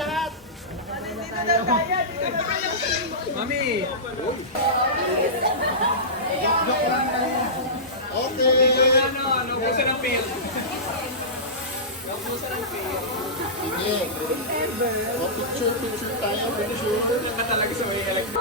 lahat. Mami! Okay. Naubusan ng pail. Sige. O, picture tayo, picture. Ka talaga sa may electric.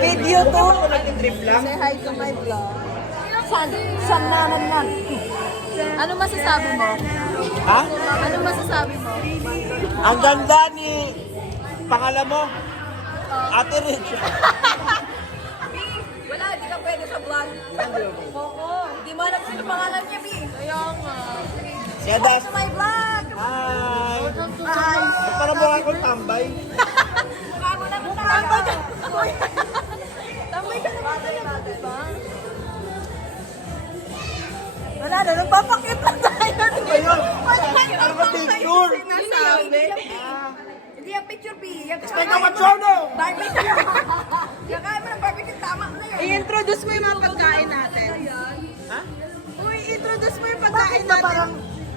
Video to. Trip lang? Say hi to my vlog. San naman yan. Ano masasabi mo? Ha? Ano masasabi mo? Ang ganda ni pangalan mo? Ate Rich. Wala, di ka pwede sa vlog. Oo. Di mo alam sino pangalan niya, B. Kaya nga. Siya das. To my vlog. Hi. Hi. Parang mukha akong tambay. Tambay ka. Tambay ka naman talaga, diba? Wala na, nagpapakit na tayo. Ayun. Wala na, Ano ba picture? sinasabi. Hindi yung picture, B. Expect ka machono. Barbecue. Yung kaya mo ng barbecue, tama na yun. I-introduce mo yung mga pagkain natin. Ha? Uy, introduce mo yung pagkain Bakit ba natin. parang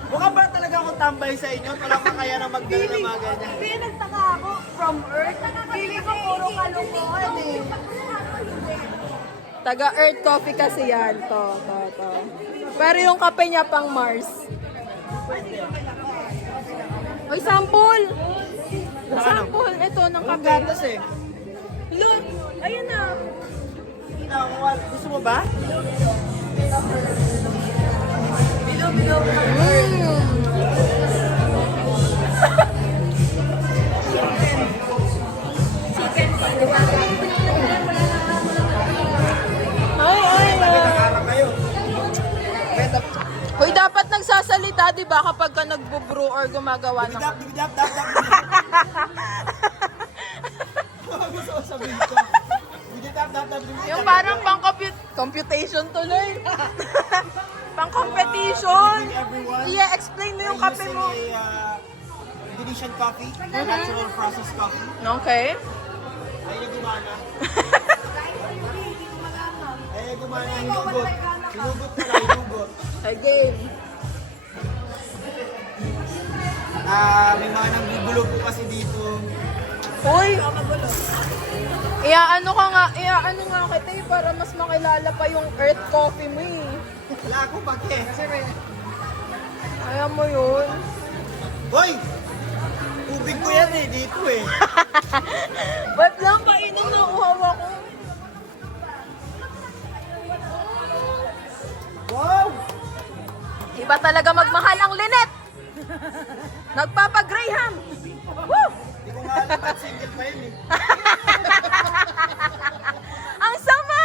mukha ba talaga akong tambay sa inyo? Parang makaya na magdala ng mga ganyan. Hindi, nagtaka ako from Earth. Feeling ko puro kalukuhan eh. Taga-Earth coffee kasi yan. To. Pero yung kape niya pang Mars. Uy, sample! Sample! Ito, ng Ang kape. gatas eh. Look! Ayun na. Gusto mo ba? Nakakarap kayo. Hoy, dapat nagsasalita, di ba, kapag ka nagbo-brew or gumagawa ng... Dap. Gusto ko sabihin ko. Dap. Yung parang computation tuloy. Pang-competition. Everyone. Yeah, explain mo yung kape mo. Indonesian coffee, natural processed coffee. Okay. Ay, gumana, hinugot. Hinugot na lang, hinugot. Again. May mga nanggugulo po kasi dito. Uy! Iaano nga kita eh, para mas makilala pa yung Earth Coffee mo eh. Wala akong pake. Ayaw mo yun. Hoy! Tubig ko yan eh, dito eh. Ba't lang painom na uhaw ako? Wow! Iba talaga magmahal ang Lynette. Nagpapa-Graham. Woo! Hindi ko nga alam ba't single pa yun eh. Ang sama!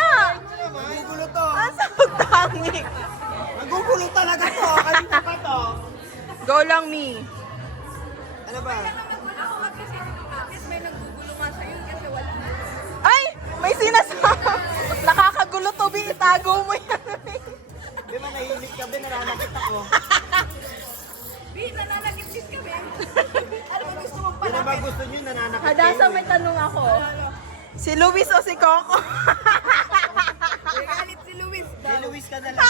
Nagugulo to. Ang samang-tangi. Nagugulo talaga to. Kanina pa to. Go lang, me. Ano ba? may naggugulo nga sa'yo kasi wala. Ay! May sinasabi! Nakakagulo to, Bi. Itago mo yan. Di ba nahihimik ka, Ben? Nananakit ako. Bi, nananagit din kami. Ano ba gusto mong Di ba palapit? gusto nyo nananakit Hadasa, may tanong ako. Si Luis o si Coco? May galit si Luis. Si Luis ka na lang.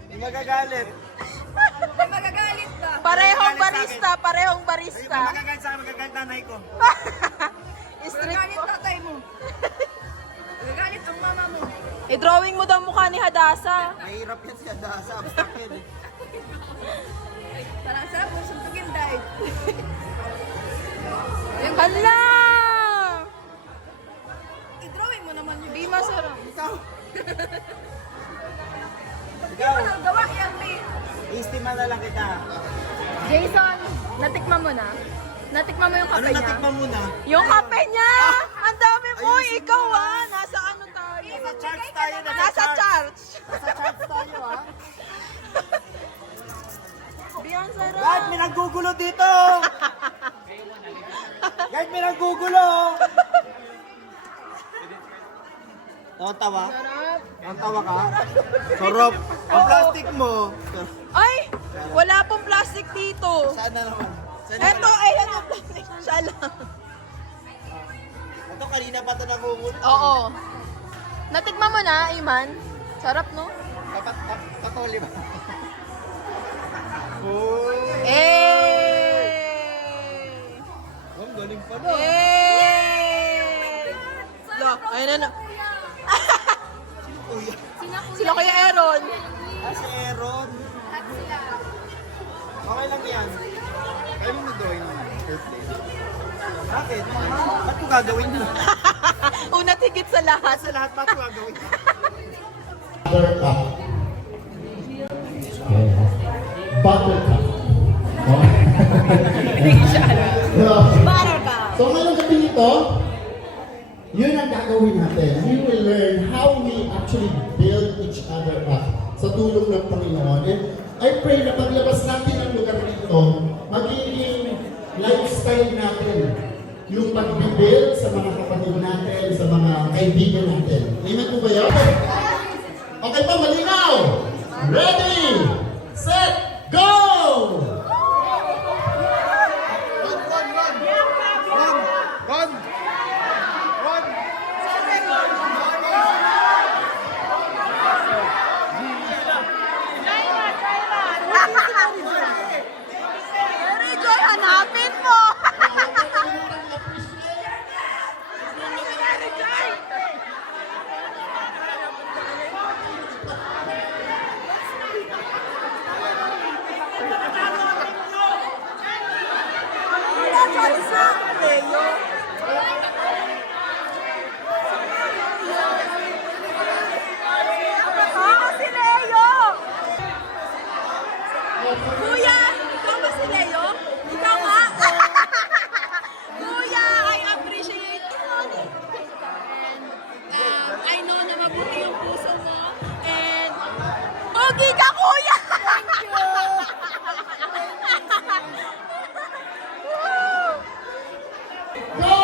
Hindi magagalit. May magagalit ba? Parehong barista, parehong Ay, barista. magagalit sa akin, magagalit nanay ko. Street Magagalit po. tatay mo. Magagalit ang mama mo. I-drawing mo daw mukha ni Hadasa. Mahirap yan si Adasa. Abstract yan eh. Parang sarap mo suntugin dahil. Hala! I-drawing mo naman yun. Di masarap. Ikaw. Di mo nang gawa yan, Bi. Iistima na lang kita. Jason, natikman mo na? Natikman mo yung Ano kape niya? natikman mo na? Yung kape niya! Ang dami mo! Ikaw ah! Nasa ano tayo? Nasa charts tayo. Nasa church! Nasa charts tayo ha. Beyond sarap! Guys, may naggugulo dito! Guys, may naggugulo! Ang tawa? Sarap! Ang tawa ka? Sarap! Ang plastic mo! Ay! Wala pong plastic dito! Sana naman. Sana Eto, ayan ang plastic. Siya lang. Ito kanina pa ito naggugulo. Oo. Natikman mo na, Iman? Sarap, no? Patuli ba? Oh! Eh! Ang galing pa na. Eh! Lo, ayun na. Uy, Sila Kuya Aaron. si Aaron. Okay lang yan. Kaya mo mag-drawing ng airplane. Bakit? Ba't ko gagawin yun? Una tigit sa lahat. Sa lahat, ba't ko gagawin yun? Buttercup. Buttercup. So ngayong gabi nito, yun ang gagawin natin. We will learn how we actually build each other up sa tulong ng Panginoon. And I pray na paglabas natin ng lugar dito, magiging lifestyle natin yung pag-build sa mga kapatid natin, sa mga kaibigan natin. Amen po ba yun? Okay pa, malinaw! Ready! Set! Go! Mary Joy, hanapin mo! Si Leo! Kuya, ikaw ba si Leo? Ikaw nga? Kuya, I appreciate you. I know na mabuti yung puso mo. And, pogi ka, kuya! Thank you! Go!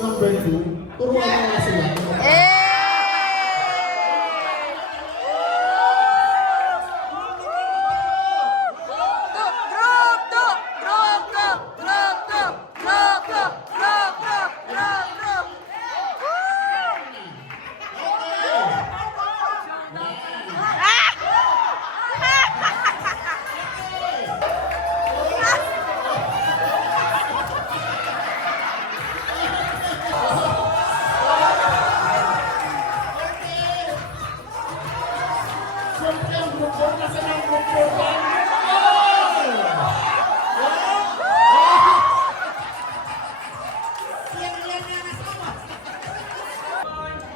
number 2, turuan mo nga sila. Siyempre, ang grupo, nasa ng grupo.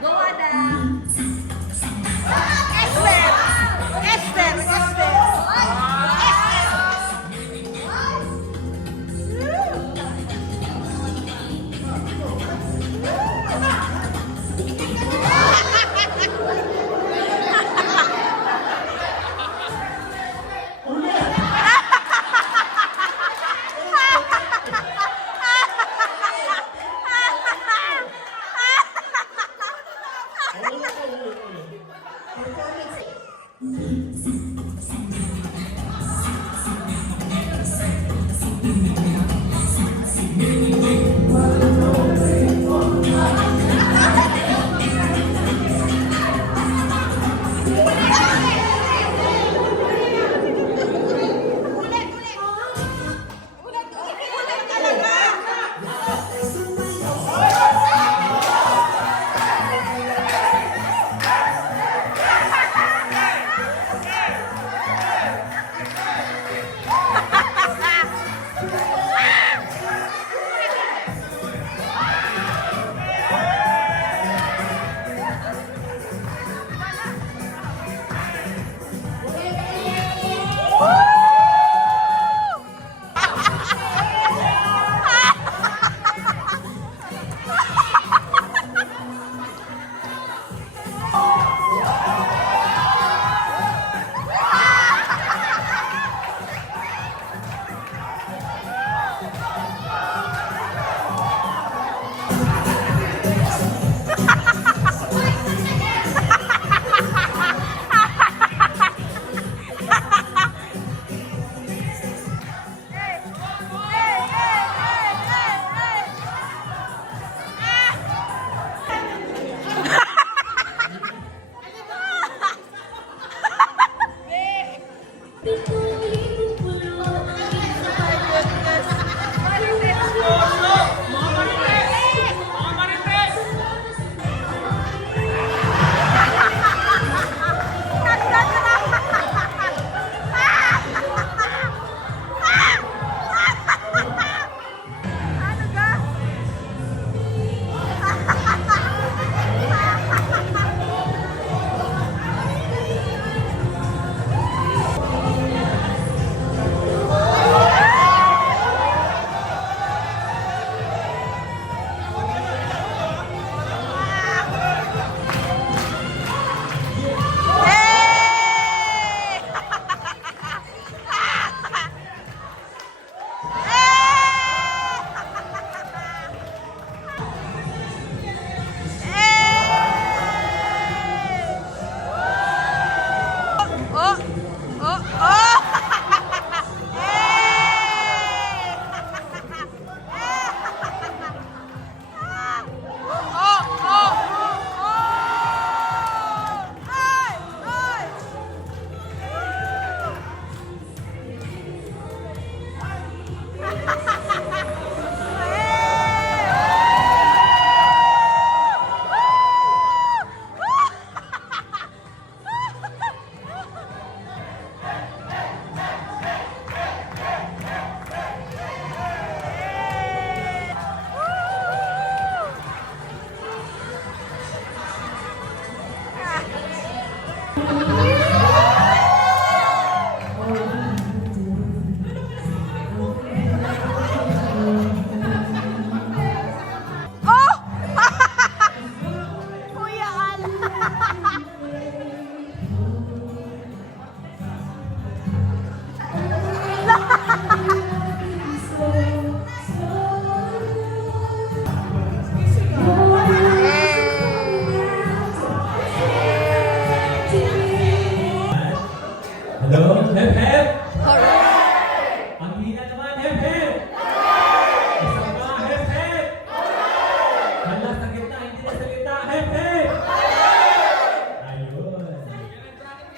Go, Ada. Esther. Esther. Esther.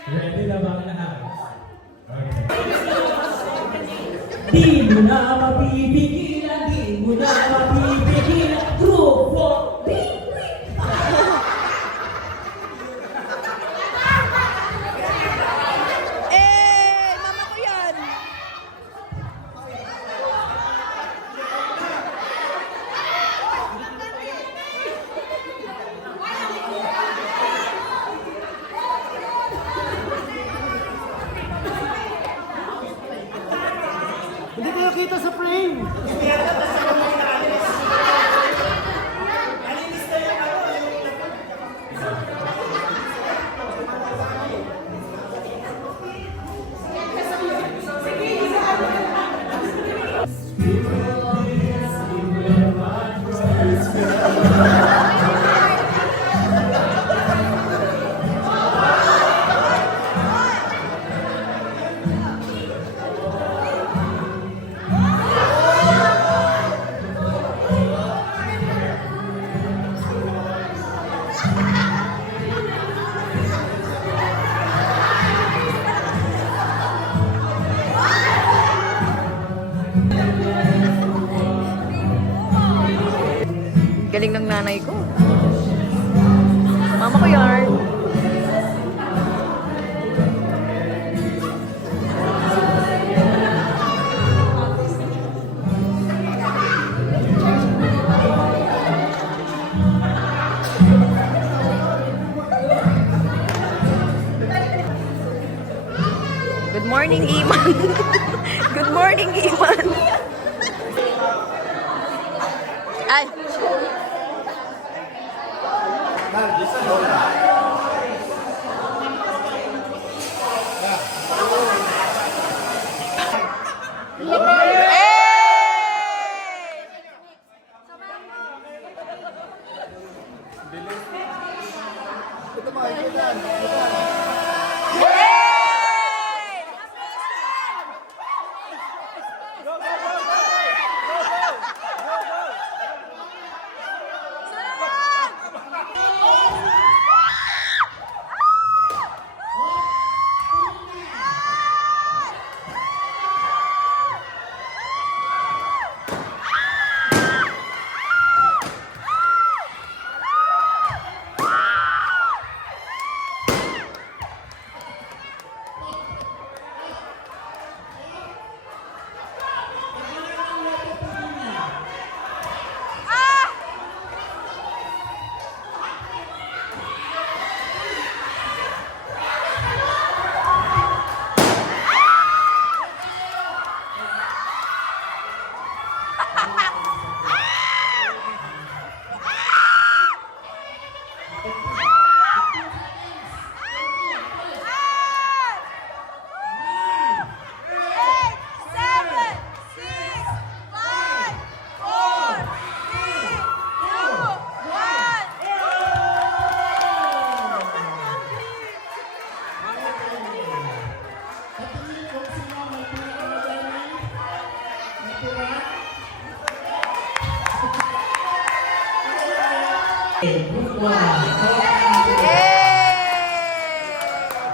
Ready na ba ang lahat? Okay. Di mo na mapipigilan, di mo na mapipigilan. True for me. Mama ko yan. Hindi kayo kita sa frame. Galing ng nanay ko. Mama ko yarn. Good morning, Iman. Good morning, Iman. Ay.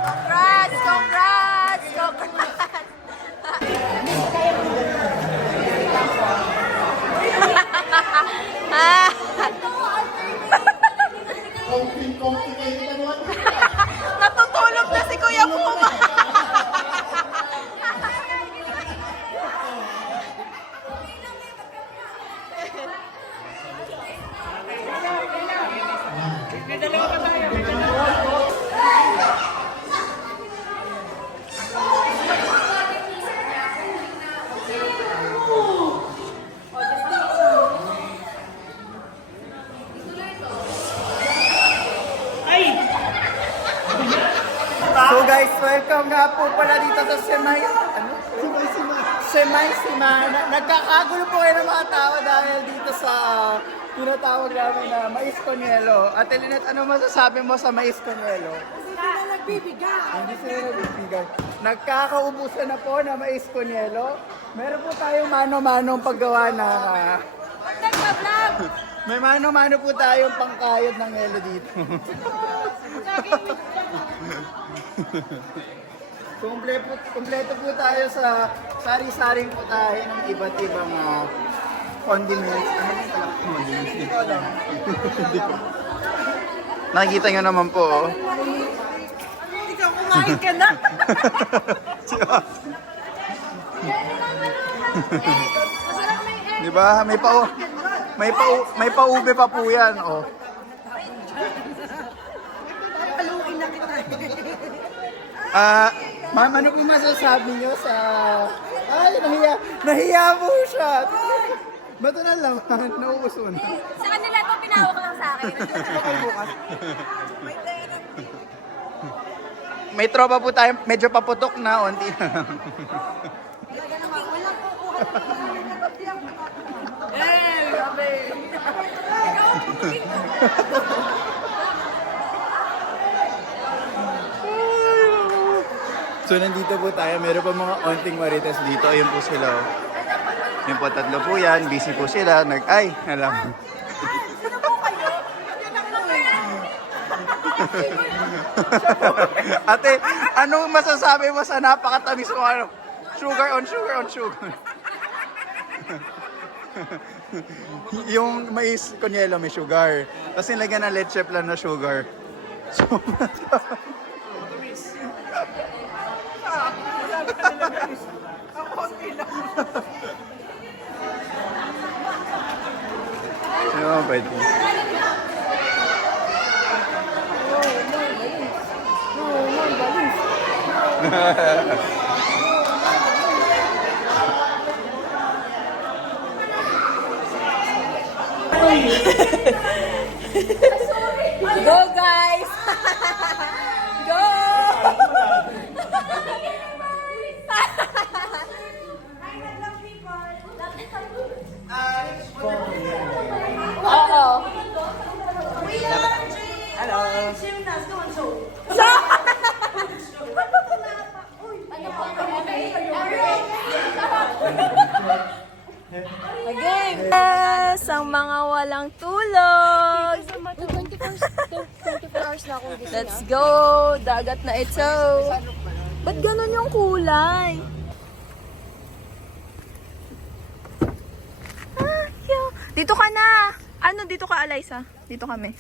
Congrats! Congrats! Congrats! Konting-konting kayo na naman. Natutulog na si Kuya Puma. So guys, welcome nga po pala dito sa Semay Simana. Nagkakagulo po kayo ng mga tao dahil dito sa tinatawag namin na Mais Conielo. Ate Lynette, ano masasabi mo sa Mais Conielo? Hindi sila nagbibigay. Hindi sila nagbibigay. Nagkakaubusan na po na Mais Conielo. Meron po tayong mano-manong paggawa na... Nagpa-vlog. May mano-mano po tayong pangkayod ng Elo dito. Kompleto po tayo sa sari-saring putahe ng iba't ibang condiments. Ano yung talang condiments? Hindi ko alam. Nakikita nyo naman po, oh. Ikaw kumain ka na. Di ba? May pa-ube pa po yan, oh. Haluin na kita. Ma'am, ano po masasabi nyo sa... Ay, nahiya po siya. Bato na lang, nauuso na. Sa kanila to, pinawak lang sa akin. May tropa po tayo, medyo paputok na, onti na lang. So nandito po tayo, meron pa mga onting marites dito. Ayun po sila. Oh. Yung po tatlo po yan, busy po sila. Ay, alam. Ate, anong masasabi mo sa napakatamis mo ano? Sugar on sugar on sugar. Yung mais konyelo may sugar. Tapos nilagyan ng leche plan na sugar. So, ano ba ito? Go, guys! Go! Oo. Again! Yes, ang mga walang tulog. 24 hours na akong gising. Let's go! Dagat na ito. Ba't ganun yung kulay? Ah, cute. Dito ka na. Ano, dito ka, Alaysa? Dito kami.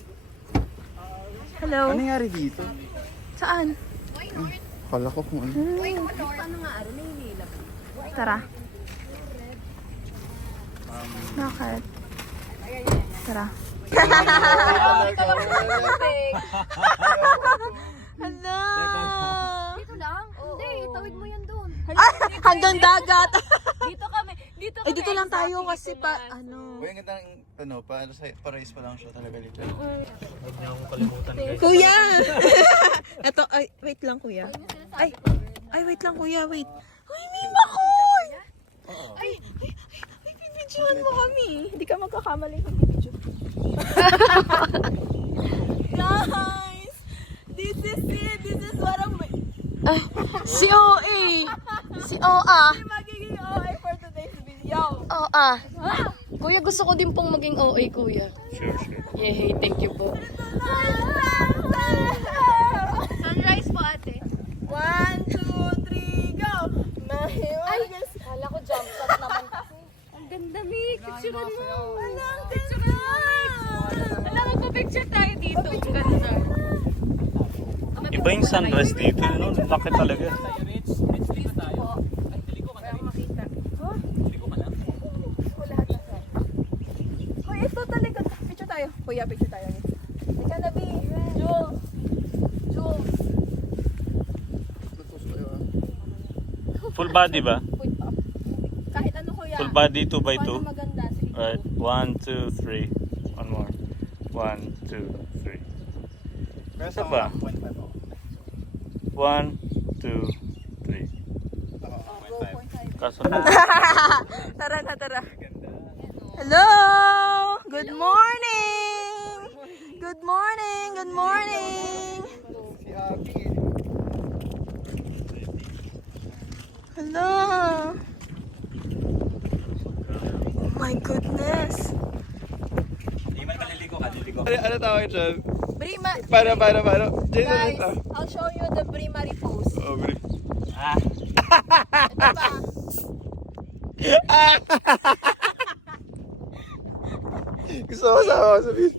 Hello? Ano nangyari dito? Saan? Kala ko kung ano. Tara. Bakit? Tara. Hala! Dito lang? Hindi, tawid mo yan doon. Hanggang dagat. Dito kami. Dito Eh, dito lang tayo kasi pa, ano. Uy, ang ganda ng ano, parais pa lang siya talaga dito. Kuya! Eto, ay, wait lang, kuya. Ay, wait lang, kuya, wait. Ay, may makoy! Ay, pipidyohan mo kami. Hindi ka magkakamaling pipidyo. Guys! This is it! This is what I'm... Si OA! Si OA! Magiging OA for today's video. OA. Kuya, gusto ko din pong maging OA, kuya. Sure. Yay, thank you po. Sunrise po, ate. 1, 2, 3, go! Ay! Kala ko jump shot naman kasi. Ang ganda, Mick. Picturean mo. Ano, ang ganda. Alam, magpa-picture tayo dito. Ang ganda. Iba yung sunrise dito, no? Laki talaga. Hoy, ito talaga. Picture tayo. Kuya, picture tayo. Ika na, B. Jules. Full body ba? Kahit ano, kuya. Full body 2x2. Paano maganda? Sige. Alright, 1, 2, 3. One more. 1, 2, 3. Isa pa. 1, 2, 3. Kaso na. Tara na, tara. Hello! Good morning! Good morning! Good morning! Hello! Oh my goodness! Ano tawag dyan? Brima... Para. Guys, I'll show you the Brima Gusto ko sama sa video.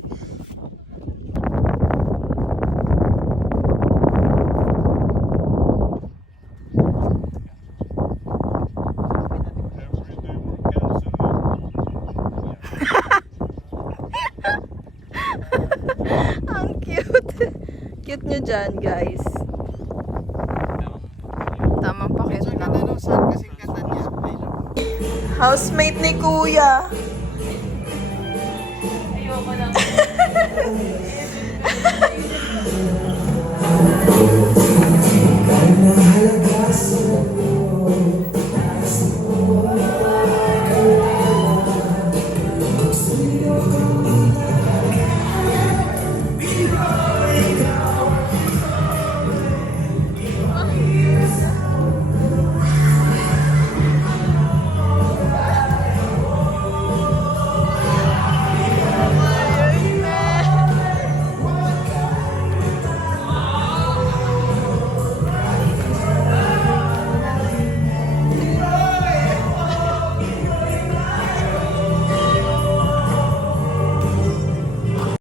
Ang cute. Cute nyo dyan, guys. Tamang pakit lang. Housemate ni Kuya. Ayoko lang.